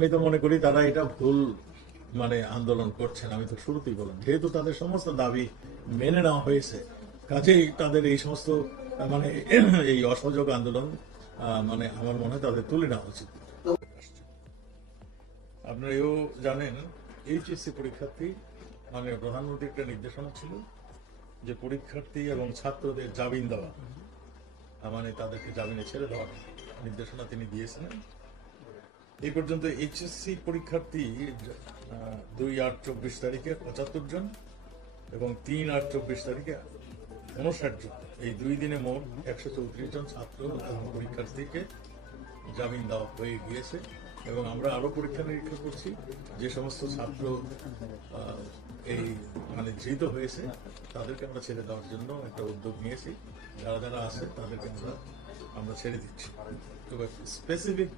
আমি তো মনে করি তারা এটা ভুল আন্দোলন করছেন। আমি তো শুরুতেই বললাম, যেহেতু তাদের সমস্ত দাবি মেনে নেওয়া হয়েছে, কাজেই তাদের এই সমস্ত মানে এই অসহযোগ আন্দোলন আমার মনে হয় তাদের তুলে নেওয়া উচিত। আপনারা এও জানেন, এইচএসসি পরীক্ষার্থী প্রধানমন্ত্রী একটা নির্দেশনা ছিল যে পরীক্ষার্থী এবং ছাত্রদের জামিন দেওয়া, তাদেরকে জামিনে ছেড়ে দেওয়ার নির্দেশনা তিনি দিয়েছিলেন। এই পর্যন্ত এইচএসসি পরীক্ষার্থী 2/8/24 তারিখে 75 জন এবং 3/8/24 তারিখে 59 জন, এই 2 দিনে মোট 134 জন ছাত্র এবং পরীক্ষার্থীকে জামিন দেওয়া হয়ে গিয়েছে। এবং আমরা আরো পরীক্ষা নিরীক্ষা করছি, যে সমস্ত ছাত্র এই ধৃত হয়েছে তাদেরকে আমরা ছেড়ে দেওয়ার জন্য একটা উদ্যোগ নিয়েছি। যারা যারা আছে তাদেরকে আমরা ছেড়ে দিচ্ছি। তবে স্পেসিফিক